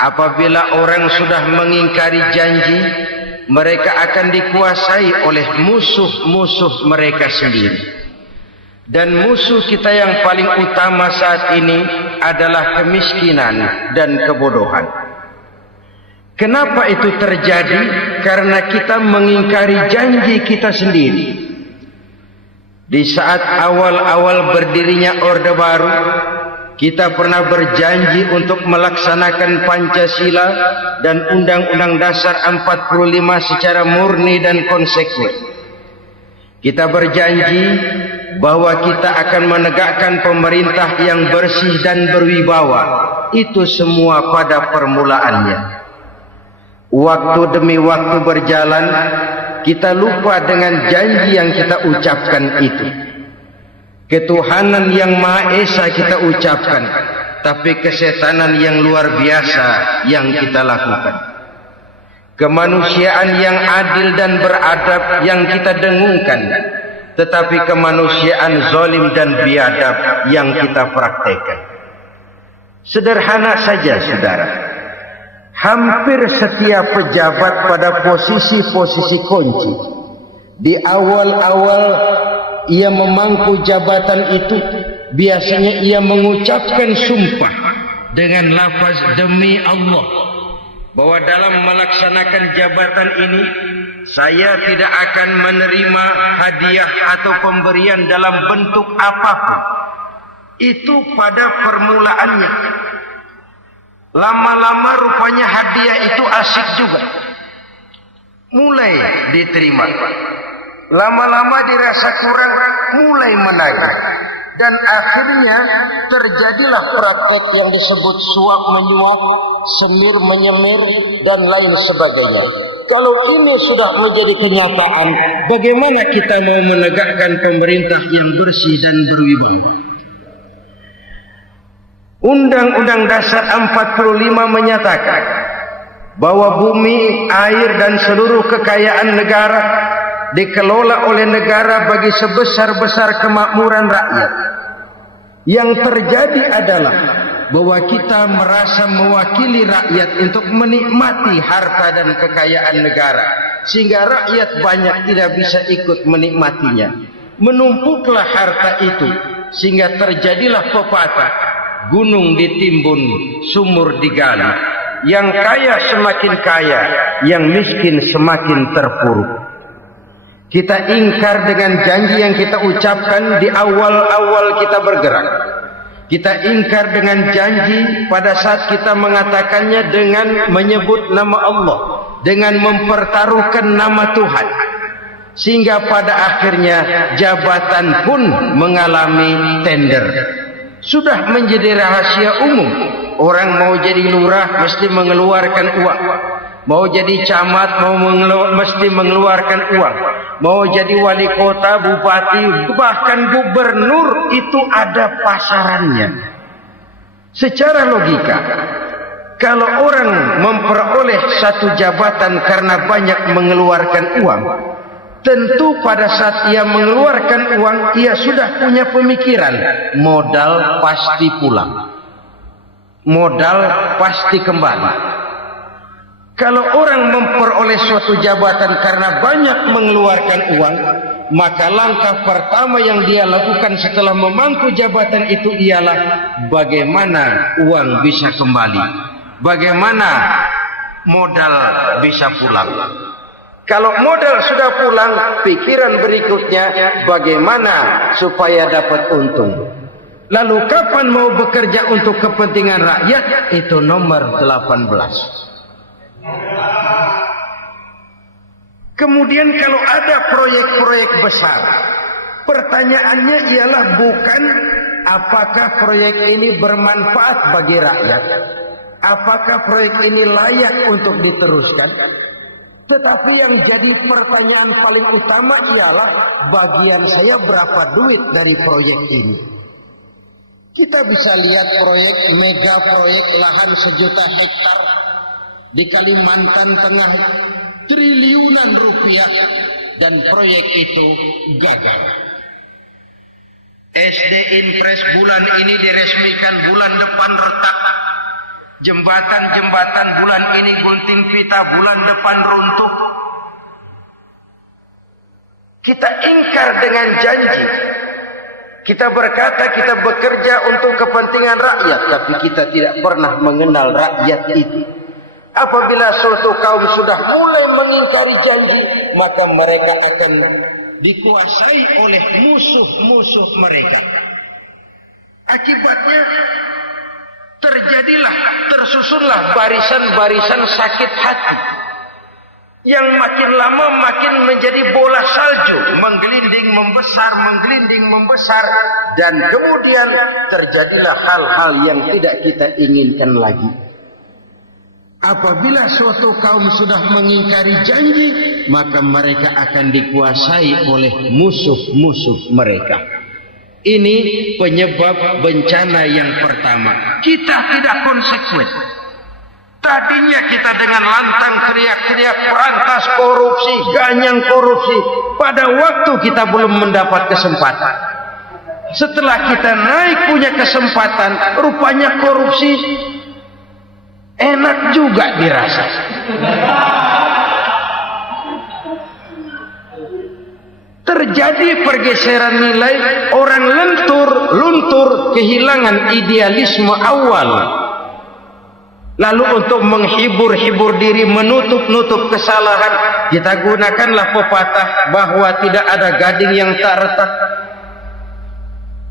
Apabila orang sudah mengingkari janji, mereka akan dikuasai oleh musuh-musuh mereka sendiri. Dan musuh kita yang paling utama saat ini adalah kemiskinan dan kebodohan. Kenapa itu terjadi? Karena kita mengingkari janji kita sendiri. Di saat awal-awal berdirinya Orde Baru, kita pernah berjanji untuk melaksanakan Pancasila dan Undang-Undang Dasar 45 secara murni dan konsekuen. Kita berjanji bahwa kita akan menegakkan pemerintah yang bersih dan berwibawa. Itu semua pada permulaannya. Waktu demi waktu berjalan, kita lupa dengan janji yang kita ucapkan itu. Ketuhanan yang Maha Esa kita ucapkan, tapi kesetanan yang luar biasa yang kita lakukan. Kemanusiaan yang adil dan beradab yang kita dengungkan, tetapi kemanusiaan zalim dan biadab yang kita praktekkan. Sederhana saja, saudara. Hampir setiap pejabat pada posisi-posisi kunci, di awal-awal ia memangku jabatan itu, biasanya ia mengucapkan sumpah dengan lafaz demi Allah, bahwa dalam melaksanakan jabatan ini saya tidak akan menerima hadiah atau pemberian dalam bentuk apapun. Itu pada permulaannya. Lama-lama rupanya hadiah itu asik juga, mulai diterima. Lama-lama dirasa kurang, mulai menagih. Dan akhirnya terjadilah praktek yang disebut suap menyuap, semir menyemir, dan lain sebagainya. Kalau ini sudah menjadi kenyataan, bagaimana kita mau menegakkan pemerintah yang bersih dan berwibawa? Undang-Undang Dasar 45 menyatakan bahwa bumi, air, dan seluruh kekayaan negara dikelola oleh negara bagi sebesar-besar kemakmuran rakyat. Yang terjadi adalah bahwa kita merasa mewakili rakyat untuk menikmati harta dan kekayaan negara, sehingga rakyat banyak tidak bisa ikut menikmatinya. Menumpuklah harta itu sehingga terjadilah pepatah, gunung ditimbun, sumur digali. Yang kaya semakin kaya, yang miskin semakin terpuruk. Kita ingkar dengan janji yang kita ucapkan di awal-awal kita bergerak. Kita ingkar dengan janji pada saat kita mengatakannya dengan menyebut nama Allah, dengan mempertaruhkan nama Tuhan. Sehingga pada akhirnya jabatan pun mengalami tender. Sudah menjadi rahasia umum. Orang mau jadi lurah mesti mengeluarkan uang. Mau jadi camat mesti mengeluarkan uang. Mau jadi wali kota, bupati, bahkan gubernur, itu ada pasarannya. Secara logika, kalau orang memperoleh satu jabatan karena banyak mengeluarkan uang, tentu pada saat ia mengeluarkan uang, ia sudah punya pemikiran, modal pasti pulang, modal pasti kembali. Kalau orang memperoleh suatu jabatan karena banyak mengeluarkan uang, maka langkah pertama yang dia lakukan setelah memangku jabatan itu ialah bagaimana uang bisa kembali, bagaimana modal bisa pulang. Kalau modal sudah pulang, pikiran berikutnya bagaimana supaya dapat untung. Lalu kapan mau bekerja untuk kepentingan rakyat? Itu nomor 18. Kemudian kalau ada proyek-proyek besar, pertanyaannya ialah bukan apakah proyek ini bermanfaat bagi rakyat, apakah proyek ini layak untuk diteruskan, tetapi yang jadi pertanyaan paling utama ialah bagian saya berapa duit dari proyek ini. Kita bisa lihat proyek, mega proyek lahan 1 juta hektar di Kalimantan Tengah, triliunan rupiah, dan proyek itu gagal. SD Impres bulan ini diresmikan, bulan depan retak. Jembatan-jembatan bulan ini gunting pita, bulan depan runtuh. Kita ingkar dengan janji. Kita berkata kita bekerja untuk kepentingan rakyat, tapi kita tidak pernah mengenal rakyat itu. Apabila suatu kaum sudah mulai mengingkari janji, maka mereka akan dikuasai oleh musuh-musuh mereka. Akibatnya tersusunlah barisan-barisan sakit hati yang makin lama makin menjadi bola salju, menggelinding membesar, dan kemudian terjadilah hal-hal yang tidak kita inginkan lagi. Apabila suatu kaum sudah mengingkari janji, maka mereka akan dikuasai oleh musuh-musuh mereka. Ini penyebab bencana yang pertama. Kita tidak konsekuen. Tadinya kita dengan lantang teriak-teriak perantas korupsi, ganyang korupsi. Pada waktu kita belum mendapat kesempatan. Setelah kita naik punya kesempatan, rupanya korupsi enak juga dirasa. Terjadi pergeseran nilai, orang luntur, kehilangan idealisme awal. Lalu untuk menghibur diri, menutup kesalahan, kita gunakanlah pepatah bahwa tidak ada gading yang tak retak,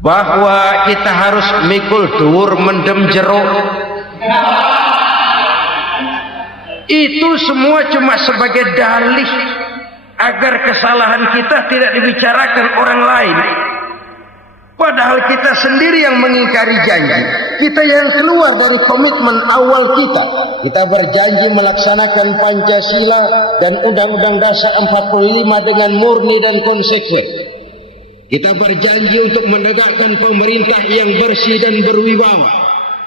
bahwa kita harus mikul dur mendem jero. Itu semua cuma sebagai dalih agar kesalahan kita tidak dibicarakan orang lain. Padahal kita sendiri yang mengingkari janji. Kita yang keluar dari komitmen awal kita. Kita berjanji melaksanakan Pancasila dan Undang-Undang Dasar 45 dengan murni dan konsekuen. Kita berjanji untuk menegakkan pemerintah yang bersih dan berwibawa.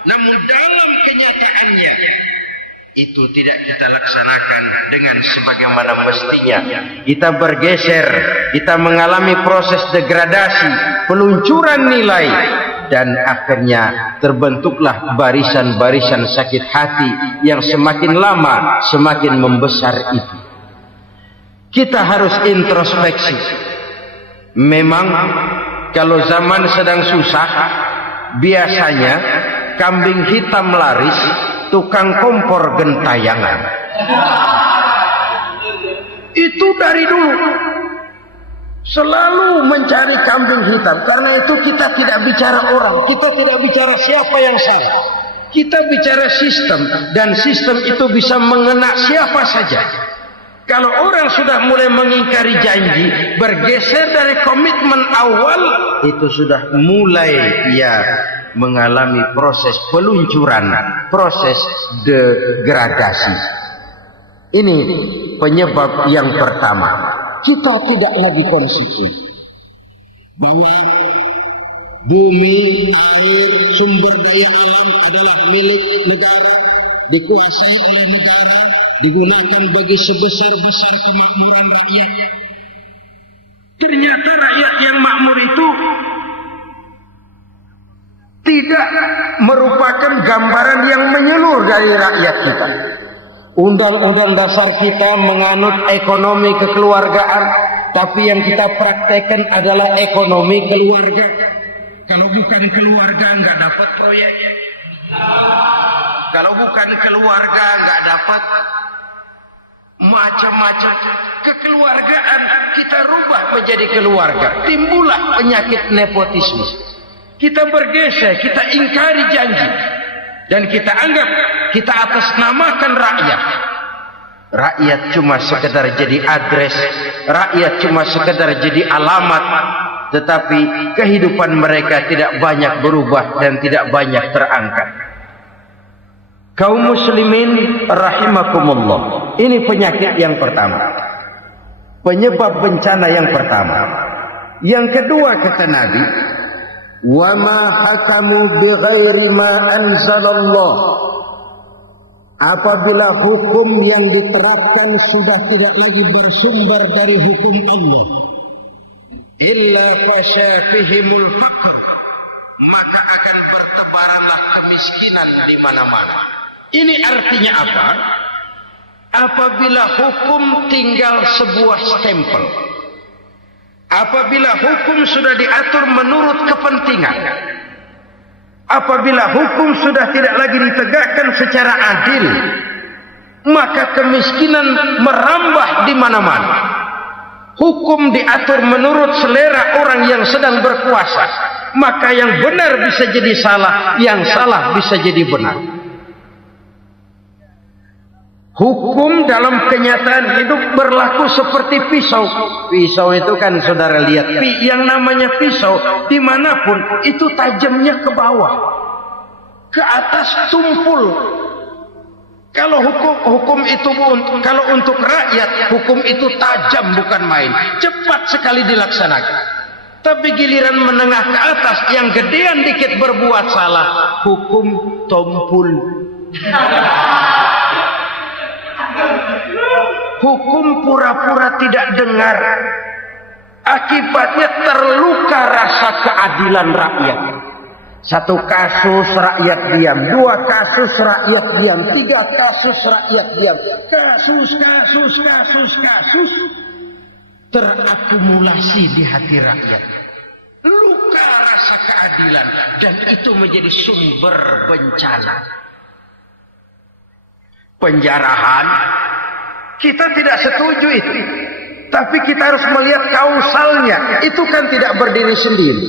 Namun dalam kenyataannya, itu tidak kita laksanakan dengan sebagaimana mestinya. Kita bergeser, kita mengalami proses degradasi, peluncuran nilai, dan akhirnya terbentuklah barisan-barisan sakit hati yang semakin lama semakin membesar itu. Kita harus introspeksi. Memang kalau zaman sedang susah, biasanya kambing hitam laris, tukang kompor gentayangan. Itu dari dulu selalu mencari kambing hitam. Karena itu kita tidak bicara orang, kita tidak bicara siapa yang salah, kita bicara sistem, dan sistem itu bisa mengena siapa saja. Kalau orang sudah mulai mengingkari janji, bergeser dari komitmen awal, itu sudah mulai mengalami proses peluncuran, proses degradasi. Ini penyebab yang pertama. Kita tidak lagi konsisten bahwa bumi, air, sumber daya alam adalah milik negara, dikuasai oleh negara, digunakan bagi sebesar-besar kemakmuran rakyat. Ternyata rakyat yang makmur itu tidak merupakan gambaran yang menyeluruh dari rakyat kita. Undang-undang dasar kita menganut ekonomi kekeluargaan, tapi yang kita praktekkan adalah ekonomi keluarga. Kalau bukan keluarga nggak dapat proyek. Kalau bukan keluarga nggak dapat macam-macam. Kekeluargaan kita rubah menjadi keluarga. Timbullah penyakit nepotisme. Kita bergeser, kita ingkari janji, dan kita anggap kita atasnamakan rakyat. Rakyat cuma sekedar jadi address, rakyat cuma sekedar jadi alamat, tetapi kehidupan mereka tidak banyak berubah dan tidak banyak terangkat. Kaum muslimin rahimakumullah, ini penyakit yang pertama, penyebab bencana yang pertama. Yang kedua, kata Nabi, wa ma hakamu bighairi ma anzalallah. Apabila hukum yang diterapkan sudah tidak lagi bersumber dari hukum Allah, illa fasyafihimul faqr, maka akan bertebaranlah kemiskinan di mana-mana. Ini artinya apa? Apabila hukum tinggal sebuah stempel, apabila hukum sudah diatur menurut kepentingan, apabila hukum sudah tidak lagi ditegakkan secara adil, maka kemiskinan merambah di mana-mana. Hukum diatur menurut selera orang yang sedang berkuasa, maka yang benar bisa jadi salah, yang salah bisa jadi benar. Hukum dalam kenyataan hidup berlaku seperti pisau. Pisau itu kan saudara lihat, yang namanya pisau dimanapun itu tajamnya ke bawah, ke atas tumpul. Kalau hukum itu kalau untuk rakyat, hukum itu tajam bukan main, cepat sekali dilaksanakan. Tapi giliran menengah ke atas yang gedean dikit berbuat salah, hukum tumpul. Hukum pura-pura tidak dengar. Akibatnya terluka rasa keadilan rakyat. Satu kasus rakyat diam, dua kasus rakyat diam, tiga kasus rakyat diam. Kasus terakumulasi di hati rakyat. Luka rasa keadilan dan itu menjadi sumber bencana. Penjarahan, kita tidak setuju itu. Tapi kita harus melihat kausalnya. Itu kan tidak berdiri sendiri.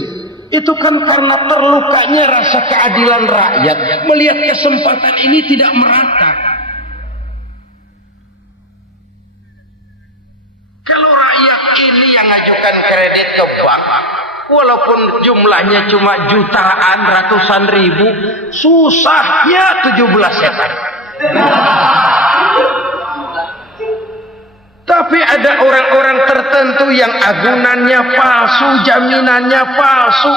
Itu kan karena terlukanya rasa keadilan rakyat. Melihat kesempatan ini tidak merata. Kalau rakyat ini yang ngajukan kredit ke bank, walaupun jumlahnya cuma jutaan, ratusan ribu, susahnya 17 setan. Tapi ada orang-orang tertentu yang agunannya palsu, jaminannya palsu,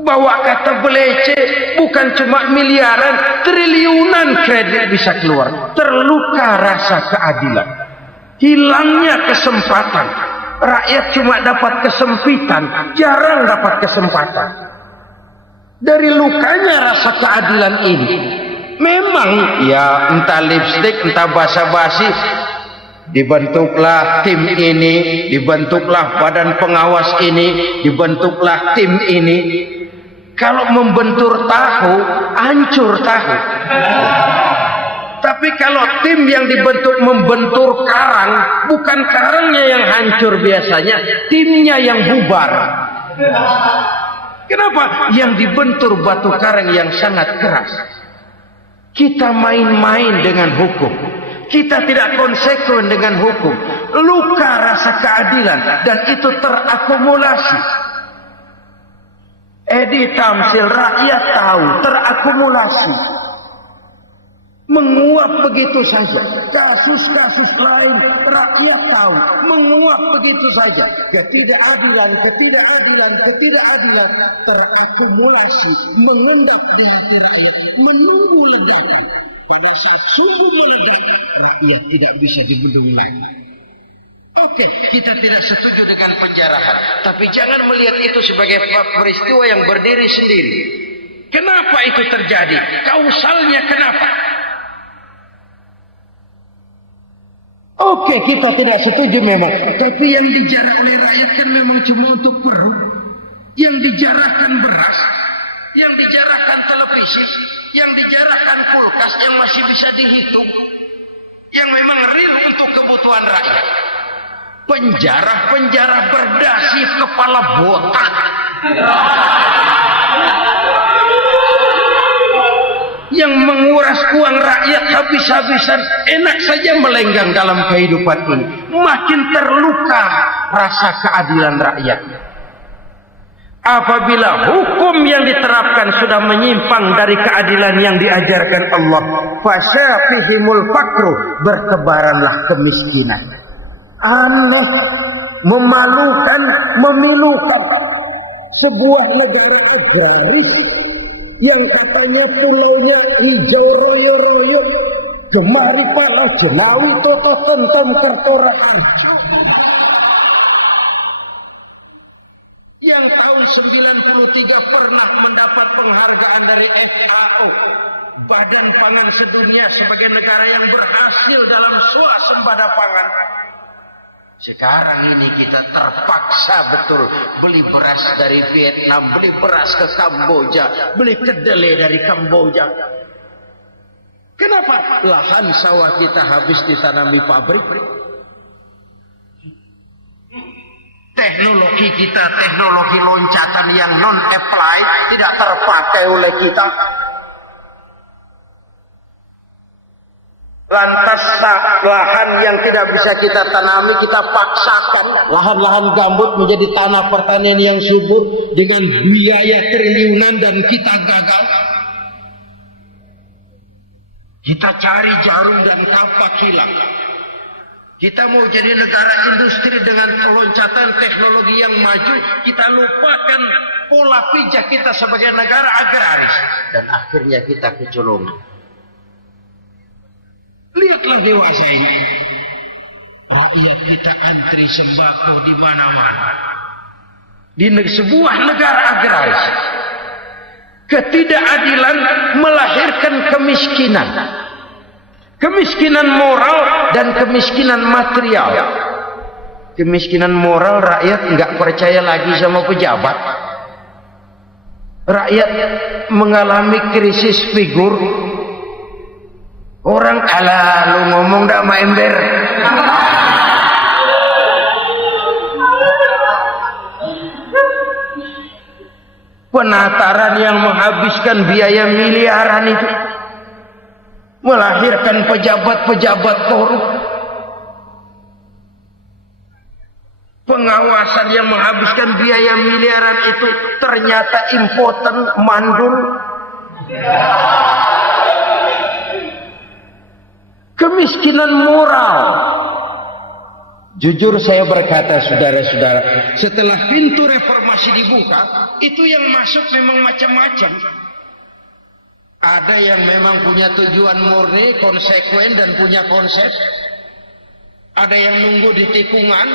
bawa kata belece, bukan cuma miliaran, triliunan kredit bisa keluar. Terluka rasa keadilan, hilangnya kesempatan. Rakyat cuma dapat kesempitan, jarang dapat kesempatan. Dari lukanya rasa keadilan ini, memang ya entah lipstik, entah basa-basi, dibentuklah tim ini, dibentuklah badan pengawas ini, dibentuklah tim ini. Kalau membentur tahu, hancur tahu. Tapi kalau tim yang dibentuk membentur karang, bukan karangnya yang hancur biasanya, timnya yang bubar. Kenapa? Yang dibentur batu karang yang sangat keras. Kita main-main dengan hukum. Kita tidak konsekuen dengan hukum. Luka rasa keadilan dan itu terakumulasi. Edi tamsil rakyat tahu terakumulasi. Menguap begitu saja. Kasus-kasus lain rakyat tahu menguap begitu saja. Ketidakadilan terakumulasi, mengendap di hati rakyat, menunggu ledakan. Pada saat suhu meledak, rakyat tidak bisa dibendung lagi. Oke, kita tidak setuju dengan penjarahan, tapi jangan melihat itu sebagai peristiwa yang berdiri sendiri. Kenapa itu terjadi? Kausalnya kenapa? Oke, kita tidak setuju memang, tapi yang dijarah oleh rakyat kan memang cuma untuk perut, yang dijarahkan beras, yang dijarahkan televisi, yang dijarahkan kulkas yang masih bisa dihitung, yang memang real untuk kebutuhan rakyat. Penjara berdasi kepala botak yang menguras uang rakyat habis-habisan, enak saja melenggang dalam kehidupan ini. Makin terluka rasa keadilan rakyat. Apabila hukum yang diterapkan sudah menyimpang dari keadilan yang diajarkan Allah, fasyafihimul fakru, bertebaranlah kemiskinan. Aneh, memalukan, memilukan. Sebuah negara agraris yang katanya pulaunya hijau royo-royo, gemari pala jenawi toto tentam kertora arjo, yang tahun 93 pernah mendapat penghargaan dari FAO Badan Pangan Sedunia sebagai negara yang berhasil dalam swasembada pangan. Sekarang ini kita terpaksa betul beli beras dari Vietnam, beli beras ke Kamboja, beli kedelai dari Kamboja. Kenapa? Lahan sawah kita habis ditanami pabrik. Teknologi kita, teknologi loncatan yang non-applied, tidak terpakai oleh kita. Lantas lahan yang tidak bisa kita tanami, kita paksakan lahan-lahan gambut menjadi tanah pertanian yang subur dengan biaya triliunan dan kita gagal. Kita cari jarum dan kapak hilang. Kita mau jadi negara industri dengan loncatan teknologi yang maju, kita lupakan pola pijak kita sebagai negara agraris. Dan akhirnya kita kecolongan. Lihatlah dewasa ini. Rakyat kita antri sembako di mana-mana. Di sebuah negara agraris. Ketidakadilan melahirkan kemiskinan. Kemiskinan moral dan kemiskinan material. Kemiskinan moral, rakyat nggak percaya lagi sama pejabat. Rakyat mengalami krisis figur. Orang alah lu ngomong dak sama ember. Penataran yang menghabiskan biaya miliaran itu melahirkan pejabat-pejabat korup. Pengawasan yang menghabiskan biaya miliaran itu ternyata impoten, mandul. Kemiskinan moral. Jujur saya berkata, saudara-saudara, setelah pintu reformasi dibuka, itu yang masuk memang macam-macam. Ada yang memang punya tujuan murni, konsekuen dan punya konsep. Ada yang nunggu di tikungan.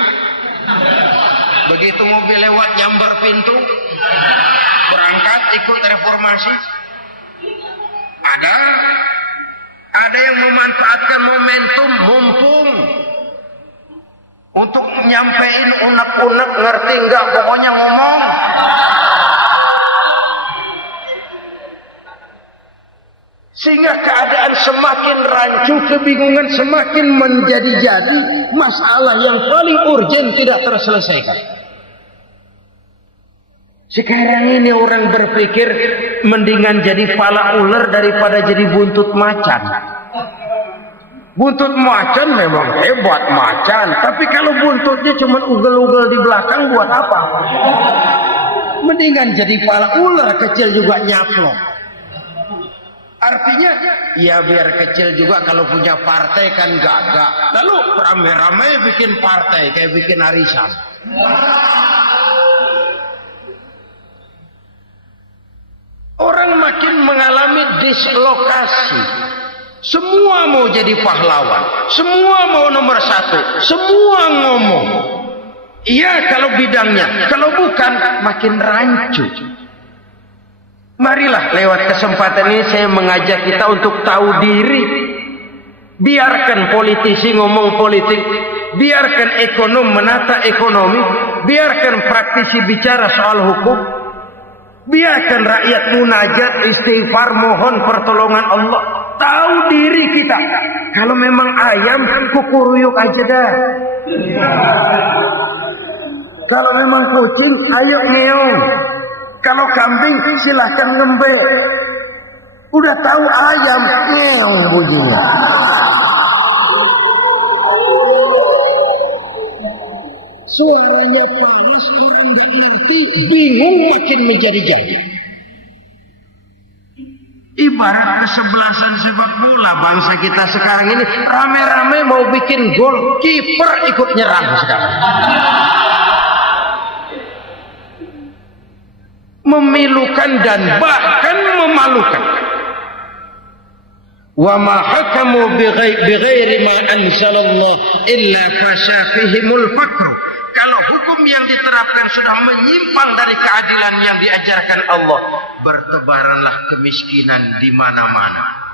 Begitu mobil lewat nyamber pintu, berangkat ikut reformasi. Ada yang memanfaatkan momentum mumpung untuk nyampein unek-unek, ngerti enggak, pokoknya ngomong. Sehingga keadaan semakin rancu, kebingungan semakin menjadi-jadi, masalah yang paling urgen tidak terselesaikan. Sekarang ini orang berpikir mendingan jadi pala ular daripada jadi buntut macan. Buntut macan memang hebat macan, tapi kalau buntutnya cuma ugel-ugel di belakang buat apa? Mendingan jadi pala ular kecil juga nyaplok. Artinya, ya biar kecil juga kalau punya partai kan gagah. Lalu rame-rame bikin partai kayak bikin arisan. Orang makin mengalami dislokasi. Semua mau jadi pahlawan, semua mau nomor satu, semua ngomong. Iya kalau bidangnya, kalau bukan makin rancu. Marilah lewat kesempatan ini saya mengajak kita untuk tahu diri. Biarkan politisi ngomong politik, biarkan ekonom menata ekonomi, biarkan praktisi bicara soal hukum, biarkan rakyat munajat, istighfar, mohon pertolongan Allah. Tahu diri kita. Kalau memang ayam, kukuruyuk aja dah. Kalau memang kucing, ayo ngeong. Kalau kambing, silahkan ngembe. Udah tahu ayam, ngeong bunyinya. Suaranya panas, orang nggak ngerti, bingung makin menjadi-jadi. Ibarat kesebelasan sepak bola bangsa kita sekarang ini, rame-rame mau bikin gol, kiper ikut nyerang sekarang. Memilukan dan bahkan memalukan. Wa ma hakamu bighairi ma anzalallah illa fasha fihimul faqr. Kalau hukum yang diterapkan sudah menyimpang dari keadilan yang diajarkan Allah, bertebaranlah kemiskinan di mana-mana.